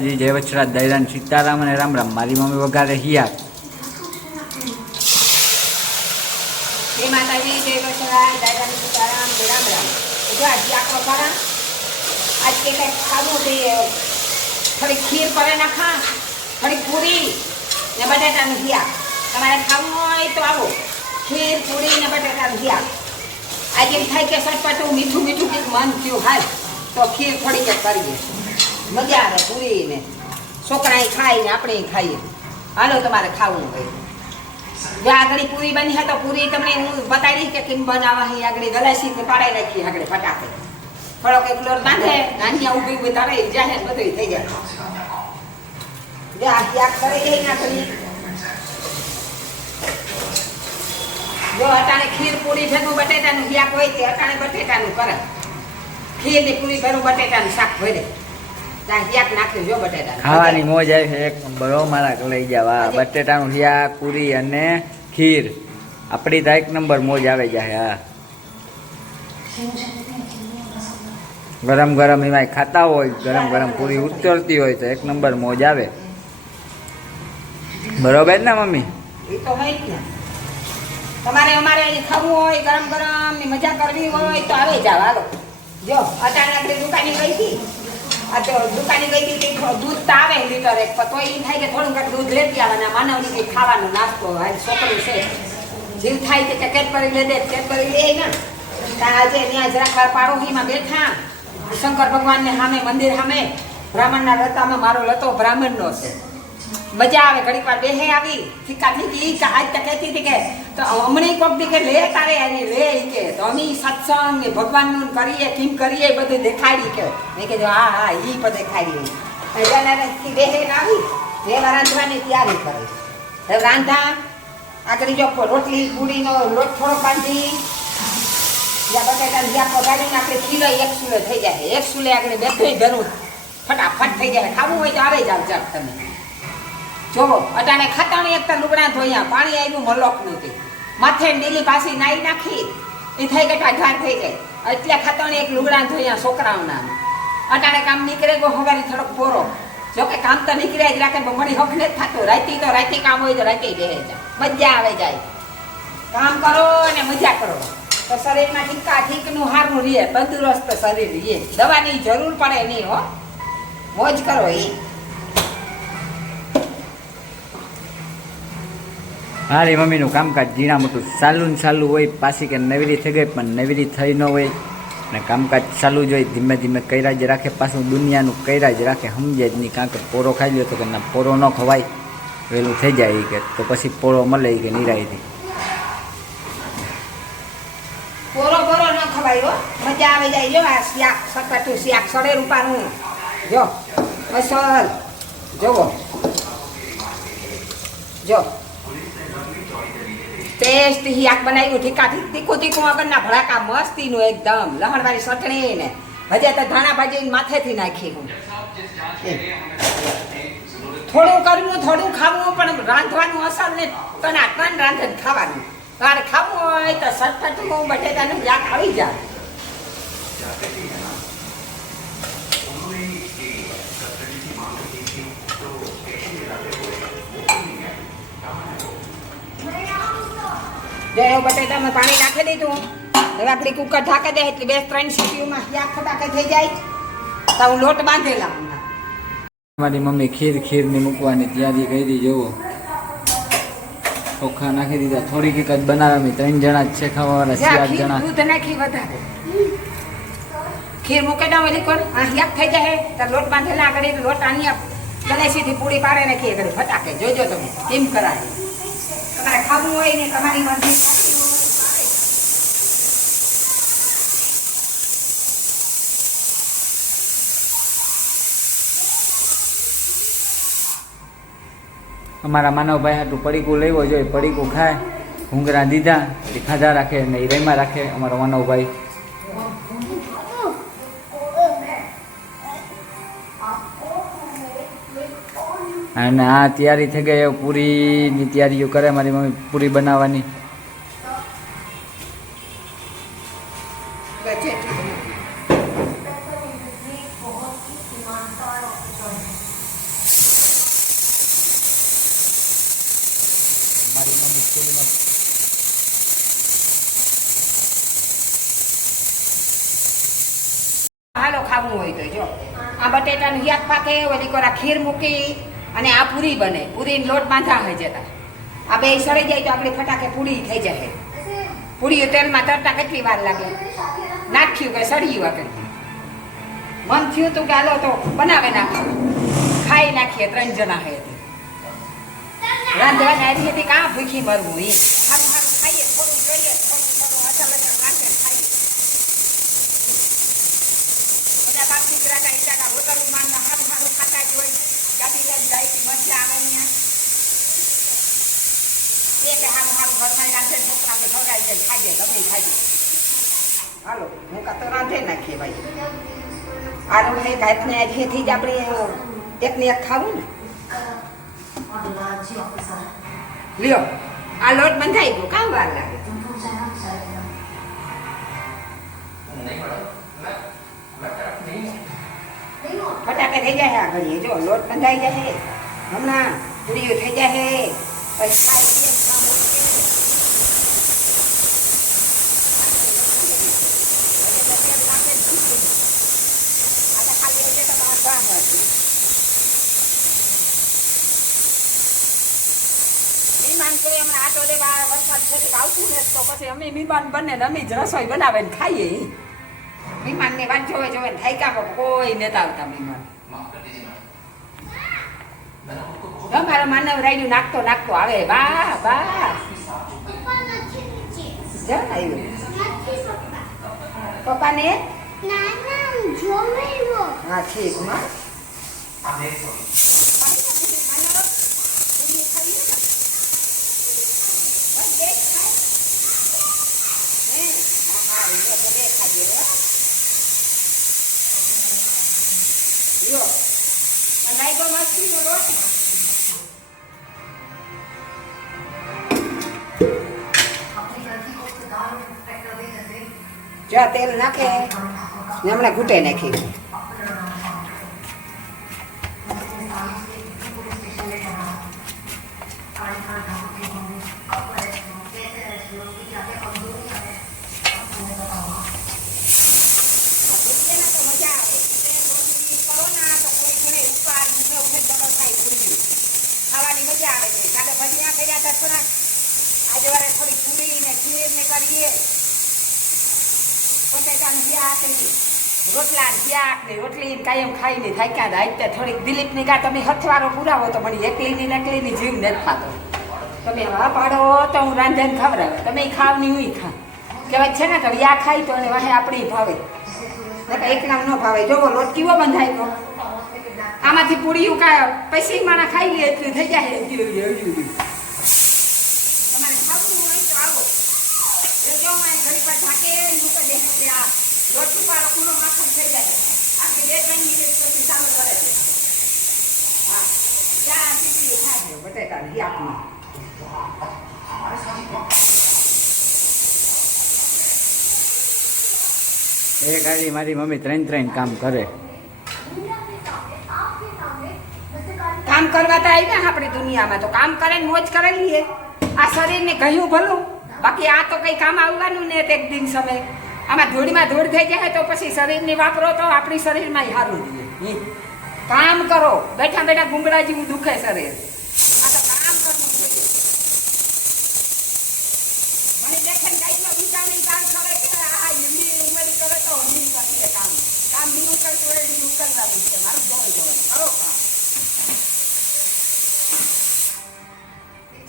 જી જય વચરાજ દૈરાન સીતારામ અને રામ રામ. મારી મમ્મી વઘારે હિયાર. જય માતાજી, જય વચરાજ દૈરાન સીતારામ રામ રામ. જો આજે આખો ખરા આજ કે કંઈક ખાવું છે. થોડી ખીર પડે નાખા, થોડી પૂરી ને બટાટાનું હિયાર. તમારે ખાવું હોય તો આવો, ખીર પૂરી ને બટાટાનું હિયાર. આજે એમ થાય કે સટપટું મીઠું મીઠું કંઈક મન થયું હાલ તો ખીર થોડી કંઈક કરીએ, મજા આવે. પૂરી ને છોકરા ખાય ને આપણે ખાઈએ. હાલો તમારે ખાવું હોય જો આગળ પૂરી બની હોય તો પૂરી તમને હું બતાવી કે કેમ બનાવવા. અહીં આગળ ગલાસી પાડાઈ નાખીએ આગળ ફટાકે. થોડોક એક લોટ બાંધે નાની ઊભી ઊભી તળે જાય બધું થઈ જાય. જો આ ત્યાગ કરે એ ના કરીએ. જો અટાણે ખીર પૂરી ભેગું બટેટાનું શાક હોય તે અટાણે બટેટાનું કરે. ખીર ની પૂરી ભેગું બટેટાનું શાક ભરે ખાવાની મોજ આવી એક નંબર. મારા લઈ જાવ બટેટાનું શાક પૂરી અને ખીર. આપણી તો એક નંબર મોજ આવે જાય. હા, ગરમ ગરમ એમાં ખાતા હોય, ગરમ ગરમ પૂરી ઉતરતી હોય તો એક નંબર મોજ આવે. બરોબર ને મમ્મી? એ તો હોય જ ને. તમારે અમારે ખાવું હોય ગરમ ગરમ ની મજા કરવી હોય તો આવે જાવ. હાલો જો અચાનક આપણે દુકાને ગઈ હતી. આ તો દુકાને ગઈ હતી દૂધ તો આવે લીટર એક, તો એ થાય કે થોડું ઘણું દૂધ લેતી આવવાના. માનવની કંઈક ખાવાનો નાસ્તો છોકરું છે જીવ થાય કે કેડબરી લે દે, કેડબરી લે ને. આજે ત્યાં જરાક વાર પાડોશીમાં બેઠા શંકર ભગવાનને સામે મંદિર સામે બ્રાહ્મણના લતામાં મારો લતો બ્રાહ્મણનો છે. મજા આવે. ઘડીક વાર બેહે આવી ફીકા ફીકી આજ તો કહેતી હતી કે તો હમણાં કોક દી કે લે તારે એની લે કે તો અમે સત્સંગ ને ભગવાનનું કરીએ કેમ કરીએ બધું દેખાડી કે. મેં કીધું હા હા એ પણ દેખાડી. બેહે આવી રેવા રાંધવાની તૈયારી કરે. હવે રાંધા આગળ જો રોટલી પૂરીનો લોટ થોડો બાંધી જ્યાં બટાટા જ્યાં પગાડીને આપણે કિલો એક સુલે થઈ જાય. એક સુલે આગળ બેઠું ભરું ફટાફટ થઈ જાય. ખાવું હોય તો આવે જાવ જાવ તમે. જોવો અટાણે ખાતાણી એક તો લુગડા ધોયા, પાણી આવ્યું મલોક નહોતી, માથે ડીલી પાછી નાઈ નાખી એ થઈ ગયા ટાઢા થઈ જાય. એટલે ખાતાણી એક લુગડા ધોયા છોકરાઓના. અટાણે કામ નીકળે ગો હવારી થોડોક પોરો. જોકે કામ તો નીકળ્યા જ રાખે પણ મળી હક ને જ થતું. રાતી તો રાતી કામ હોય તો રાતે બેહે જાય, મજા આવે જાય. કામ કરો ને મજા કરો તો શરીરમાં ઠીકનું સારું રહે, તંદુરસ્ત શરીર રહે. દવાની જરૂર પડે નહીં હો, મોજ કરો. એ મારી મમ્મીનું કામકાજ ઝીણા મોટું ચાલુ ને ચાલુ હોય. પાછી કે નવીરી થઈ ગઈ પણ નવીરી થઈ ન હોય ને કામકાજ ચાલુ જ હોય. ધીમે ધીમે કર્યા જ રાખે, પાછું દુનિયાનું કર્યા જ રાખે. સમજે જ નહીં. કારણ કે પોરો ખાઈ લ્યો તો કે ના પોરો ન ખવાય, વહેલું થઈ જાય કે તો પછી પોરો મળે કે નિરાયથી. પોરો પોરો ન ખવાય હો, મજા આવી જાય. જો આ શાક સકટું શાક સડે રૂપાનું જો અસલ જોવો જો ટેસ્ટ શાક બનાવ્યું. ઠીકા તીખું તીખું વગરના ભડાકા મસ્તીનું એકદમ લહણવાળી ચટણી ને હજે તો ધાણા ભાજી માથેથી નાખી. હું થોડું કરવું થોડું ખાવું પણ રાંધવાનું અસલ ને ટનાટન રાંધીને ખાવાનું. તારે ખાવું હોય તો સટપટું બટેટાનું શાક આવી જાય. જો એવું બટેટામાં પાણી નાખી દીધું. હવે આપણી કુકર ઢાંકી દે એટલે 2-3 સીટીઓમાં શાક ફટાકે થઈ જાય. તો હું લોટ બાંધેલા. મારી મમ્મી ખીરની મૂકવાની તૈયારી કરી. જોવો ચોખા નાખી દીધા. થોડીક એક જ બનાવવાની. 3 જણા જ છે ખાવાવાળા. 7 જણા. દૂધ નાખી વધારે ખીર મૂકી દઉં એની કોણ આ શાક થઈ જાય. તો લોટ બાંધેલા આગળ લોટ આની ગલેસીથી પૂરી પાડે નાખી આગળ ફટાકે. જોજો તમે કેમ કરાય. તમારે ખાવું હોય ને તમારી મરજી. અમારા માનવભાઈ હાટું પડીકું લેવો જોઈએ. પડીકું ખાય, ઘૂંઘરા દીધા એ ખાધા રાખે ને એ રેમાં રાખે અમારો માનવભાઈ. અને આ તૈયારી થઈ ગઈ. પૂરીની તૈયારીઓ કરે મારી મમ્મી. પૂરી બનાવવાની. હાલો ખાવું હોય તો જો આ બટેટાનું યાદ પાકે ઓલી કોરા ખીર મૂકી અને આ પૂરી બને પૂરીનો લોટ બાંધા હોય જતા આ બે સળી જાય તો આપણી ફટાકે પૂરી થઈ જાય પૂરી તેલમાં તરતા કેટલી વાર લાગે નાખ્યું કે સળિયું આગળ મન થયું તું કે હાલો તો બનાવે નાખાવું ખાઈ નાખીએ 3 જણા હે રાંધવાની આવી હતી કાં ભૂખી મરવું એ સારું સારું ખાઈએ થોડું જોઈએ થોડું અસર નાખે ખાઈએ બધા બાપ દીકરા ઈટાકા હોટલોમાં સારું સારું ખાતા જ હોય ગાડી લઈને જાય મજા આવે ત્યાં એ કે સારું સારું ઘરમાં રાંધે છોકરાને ખવડાવી જાય ખાજે ગમે ખાજે હાલો હું કાં તો રાંધે નાખીએ ભાઈ આનું એક હાથને આજથી જ આપણે એકને એક ખાવું ને લ્યો આ લોટ બંધાઈ ગયો કામ વાર લાગે ફટાકે થઈ જાય આ ઘડીએ જો લોટ બંધાઈ જાય હમણાં પૂરીઓ થઈ જાય પછી ખાઈ મહેમાન તો હમણાં આટો દેવા વરસાદ છે આવતું ને તો પછી અમે મહેમાન બને ને અમે જ રસોઈ બનાવે ને ખાઈએ મહેમાન ને વાત જોવે જોવે થાક્યા કોઈ નેતા આવતા મહેમાન મારો માનવ રાયડું નાખતો આવે વાહ વાહ જા આવ્યું પપ્પાને હા ઠીક માં જો તેલ નાખે ને હમણાં ઘૂંટે નાખી ખાવાની મજા આવે છે કાલે ભજીયા કર્યા હતા થોડાક આજે વારે થોડી પૂરી ને ખીર ને કરીએ બટેટાનું શાક ને રોટલા શાક ને રોટલી કાયમ ખાઈને થાક્યા હતા આજે થોડીક દિલીપની કા તમે હથવારો પુરાવો તો મને એકલીની જીવ નથી ખાતો તમે હા પાડો તો હું રાંધીને ખવડાવે તમે ખાવ ની હું ખા કહેવાય છે ને કે યા ખાઈ તો અને વાહે આપણી ભાવે એકલા ન ભાવે જોવો લોટ કેવો બંધાય તો આમાંથી પૂરી કા પૈસી માણા ખાઈ લે એટલું થઈ જાય તમારે ખાવું હોય તો આવો જો ઘડી પર ઢાકે મૂકે દે આ લોટ પારો પૂરો માખણ થઈ જાય આખી 2-3 મિનિટ પછી ચાલુ કરે છે હા ત્યાં સીટી ખાજો બટેટાની યાકમાં એ ગાડી મારી મમ્મી 3 કામ કરે કામ કરવા તો આવી ને આપણી દુનિયામાં તો કામ કરે ને મોજ કરે લઈએ આ શરીરને કહ્યું ભલું બાકી આ તો કંઈ કામ આવવાનું ને એક દિન સમય આમાં ધૂળમાં ધૂળ થઈ જાય તો પછી શરીરને વાપરો તો આપણી શરીરમાં સારું જોઈએ કામ કરો બેઠા બેઠા ગુંગળા જેવું દુખે શરીર આ તો કામ કરવું જોઈએ મને દેખે ગાઈમાં વિટામિન કામ કરે કે આ એમની ઉંમર કરે તો નહીં કરીએ કામ નહીં કરતું હોય નહીં કરવાનું છે મારું દોડ જવાનું કરો કામ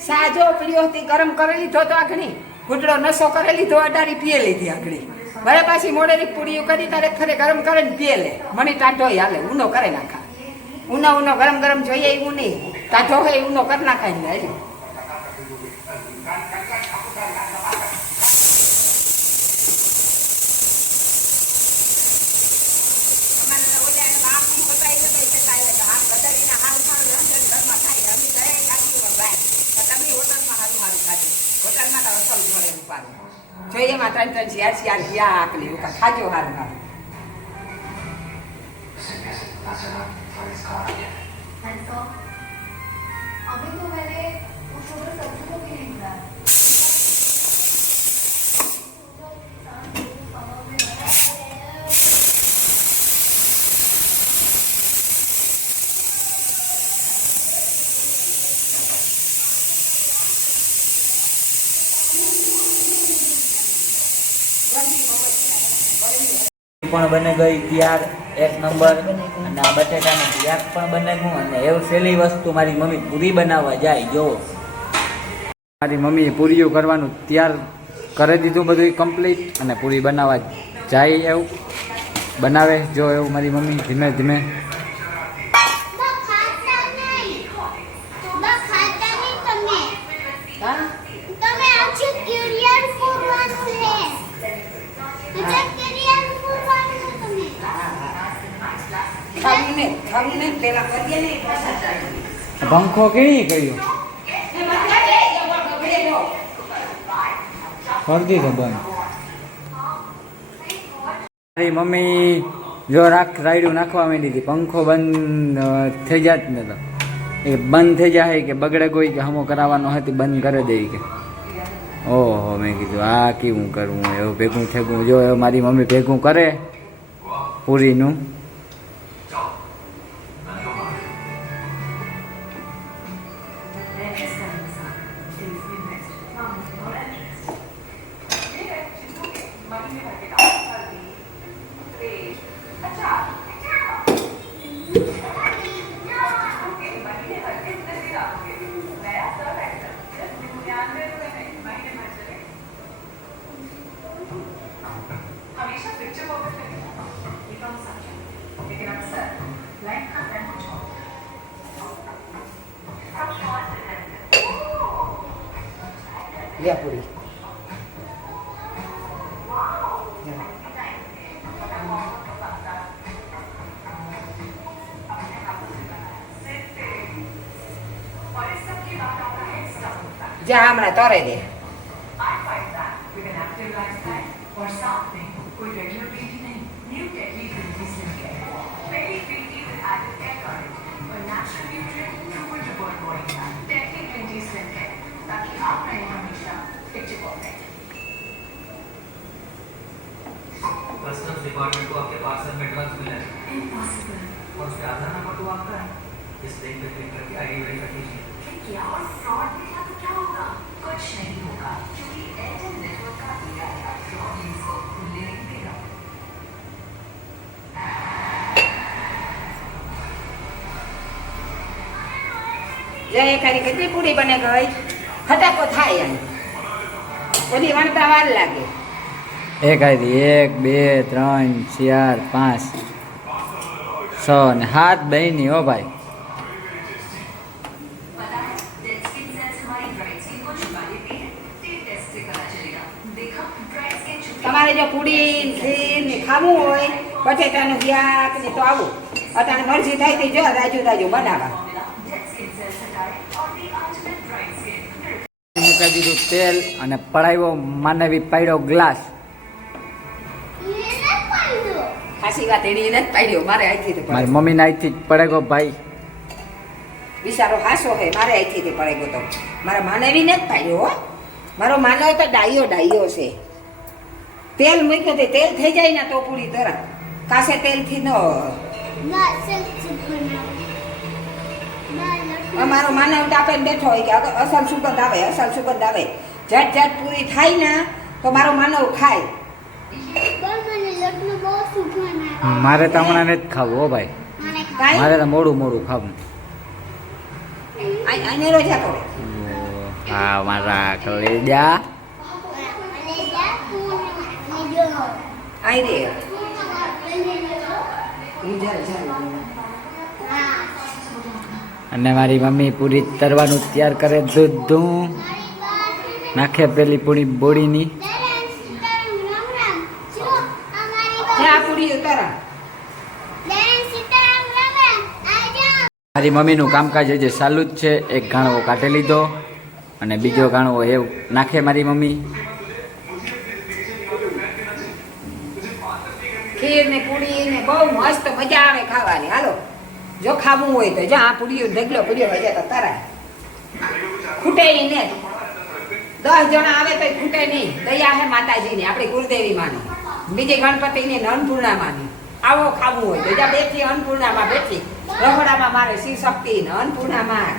સાજો પીળ્યો હતી ગરમ કરી લીધો તો આખણી ઘૂંટડો નસો કરી લીધો અડારી પીએ લીધી આખણી ભલે પાછી મોડેલી પૂરીઓ કરી તારે ખરે ગરમ કરે ને પીએ લે મને ટાઢો હાલે ઊનો કરે નાખા ઊનો ગરમ જોઈએ એવું નહીં ટાઢો હોય ઊનો કરી નાખાય ને એટલે હોટલમાં તો અસલ મળે રૂપારું જોઈએ એમાં 3 શિયાર ગયા આકલી ખાજો હારું હારું अभी तो मैंने उस सब्जी को भी नहीं खाया પણ બને ગઈ તૈયાર એક નંબર, અને આ બટેટાનું શાક પણ બને ગયું. અને એવું સહેલી વસ્તુ મારી મમ્મી પૂરી બનાવવા જાય. જો મારી મમ્મીએ પૂરીઓ કરવાનું તૈયાર કરી દીધું બધું કમ્પ્લીટ, અને પૂરી બનાવવા જાય એવું બનાવે. જો એવું મારી મમ્મી ધીમે ધીમે. પંખો કેવી કર્યો કરી દીધો બંધ. મારી મમ્મી જો રાયડું નાખવા માંડી હતી, પંખો બંધ થઈ જાત ને તો એ બંધ થઈ જાય કે બગડે કોઈ કે હમો કરાવવાનો હતી બંધ કરી દે કે. ઓહો મેં કીધું આ કેવું કરવું, એવું ભેગું થેગું. જો એવું મારી મમ્મી ભેગું કરે પૂરીનું. લે પૂરી જા હમણાં તરે દે. कस्टम्स डिपार्टमेंट को आपके पार्सल में एडवांस मिला है इम्पॉसिबल, और उसके आधार नंबर तो आपका है. इस लिंक पे क्लिक करके आईडी वेरीफाई कीजिए. क्या और फ्रॉड देखा तो क्या होगा? कुछ नहीं होगा, क्योंकि एयरटेल नेटवर्क का एआई फ्रॉड लिंक्स को खुलने नहीं देगा. જય ખાલી કેટલી પૂરી બને ગઈ, ફટાકો થાય એમ બધી વણતા વાર લાગે. એક આવી 1 2 3 4 5 6 ને 7 બહેની. હો ભાઈ તમારે જો પૂરી ખીર ને ખાવું હોય, બટેટાનું શાક ને તો આવું અટાણે મરજી થાય તે જો રાજુ રાજુ બનાવવા. મૂકી દીધું તેલ અને પડાવ્યો માનવી પાડ્યો ગ્લાસ. ખાસી વાત એની નથી પાડ્યો, મારે અહીંથી તો મારી મમ્મી ના અહીંથી જ પડેગો ભાઈ. બિચારો હાસો હે, મારે અહીંથી પડેગો તો મારા માનવી નથી પાડ્યો હો. મારો માનવ તો ડાયો છે. તેલ મૂક્યો તે તેલ થઈ જાય ને તો પૂરી તરત કાસે તેલથી ન. અમારો માનવ ટાપે બેઠો હોય કે અસલ સુગંધ આવે, અસલ સુગંધ આવે. ઝટ પૂરી થાય ને તો મારો માનવ ખાય. મારે તો હમણાં નથી ખાવું હો ભાઈ, મારે તો મોડું ખાવું. આને રોજા કરે. હા મારા કલેજા આઈ રે અને મારી મમ્મી પૂરી તરવાનું તૈયાર કરે. દૂધ નાખે પેલી પૂરી બોડીની. મારી મમ્મીનું કામકાજ હજી ચાલુ જ છે. એક ઘાણવો કાઢી લીધો અને બીજો ઘાણવો એવું નાખે મારી મમ્મી. ખીર ને પૂરી ને બહુ મસ્ત મજા આવે ખાવાની. હાલો જો ખાવું હોય તો જો આ પૂરીઓ ઢગલો પૂરીઓ હોય તો તરાય, ખૂટે ને. 10 જણા આવે તો ખૂટે નહીં. દયા હે માતાજીની, આપણી કુળદેવી માની, બીજી ગણપતિની ને અન્નપૂર્ણામાની. આવો ખાવું હોય તો જ્યાં બેઠી અન્નપૂર્ણામાં બેઠી રહોડામાં મારે શિવ શક્તિ ને અન્નપૂર્ણામાં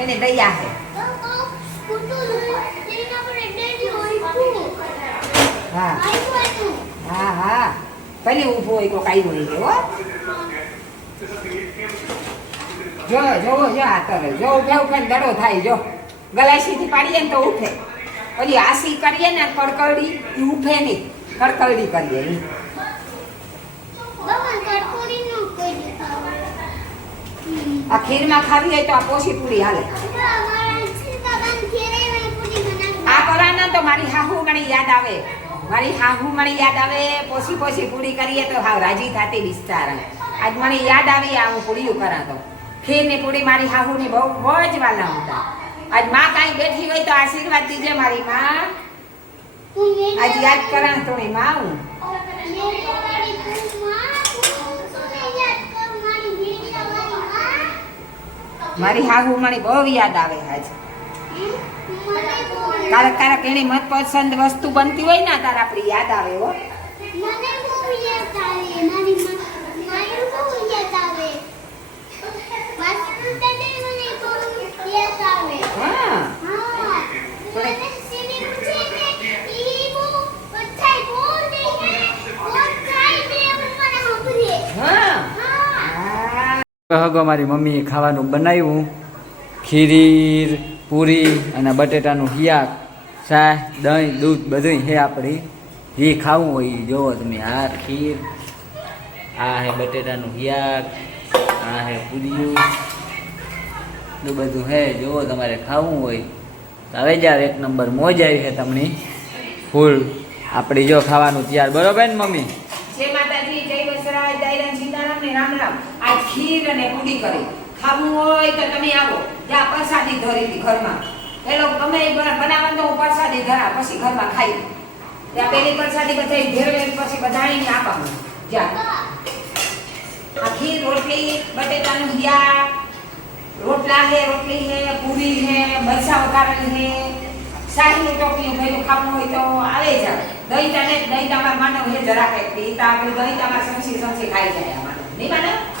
એને દયા હે. હા હા હા ભલે ઊભો હોય કોઈ કાંઈ નહીં હો જો જોવો જો આ તરે જો ઉભે ઉભે દડો થાય જો ગલાસીથી પાડીએ ને તો ઉઠે પછી આસી કરીએ ને કડકડી એ ઉઠે નહીં કડકડી કરીએ ઈ. આ ખીરમાં ખાવી હોય તો આ પોસી પૂરી હાલે આ કરાના તો મારી હાહુ મને યાદ આવે પોસી પોસી પૂરી કરીએ તો હાવ રાજી થાતી બિસ્તારા આજ મને યાદ આવી આ હું પૂરીયું કરા તો ખીરની પૂરી મારી હાહુની બહુ જ વાલા હતા આજ માં કાંઈ બેઠી હોય તો આશીર્વાદ દીજે મારી માં આજ યાદ કરા થોડી માં હું મારી હાહુ મને બહુ યાદ આવે આજ ક્યારેક ક્યારેક એની મનપસંદ વસ્તુ બનતી હોય ને તારે આપણી યાદ આવે હો હા હગો મારી મમ્મીએ ખાવાનું બનાવ્યું ખીરીર પૂરી અને બટેટાનું હિયાક શાક દહીં દૂધ બધું હે આપણી જે ખાવું હોય એ જોવો તમે આ ખીર આ હે બટેટાનું હિયાક આ હે પૂરીયું એટલું બધું હે જોવો તમારે ખાવું હોય તો હવે જાવ એક નંબર મોજ આવી છે તમને ફૂલ આપણી જો ખાવાનું તૈયાર બરોબર ને મમ્મી જય માતાજી જય વસરાજ જય સીતારામ ને રામ રામ આ ખીર અને પૂરી કરી ખાવું હોય તો તમે આવો જ્યાં પ્રસાદી ધરી હતી ઘરમાં પેલો ગમે બનાવવાનું તો હું પ્રસાદી ધરા પછી ઘરમાં ખાઈ ત્યાં પેલી પ્રસાદી બધા ભેરવે પછી બધાને આપવાનું જ્યાં આ ખીર રોટલી બટેટાનું હિયા રોટલા હે રોટલી હે પૂરી હે મરસા વઘારેલી હે શાહીનું ટોપલું ભેલું ખાવું હોય તો આવે જ દહીં તમારા માનવ હે જરા કંઈક આપણે દહીં તમારા સંસી ખાઈ જાય આ માનવ નહીં માનવ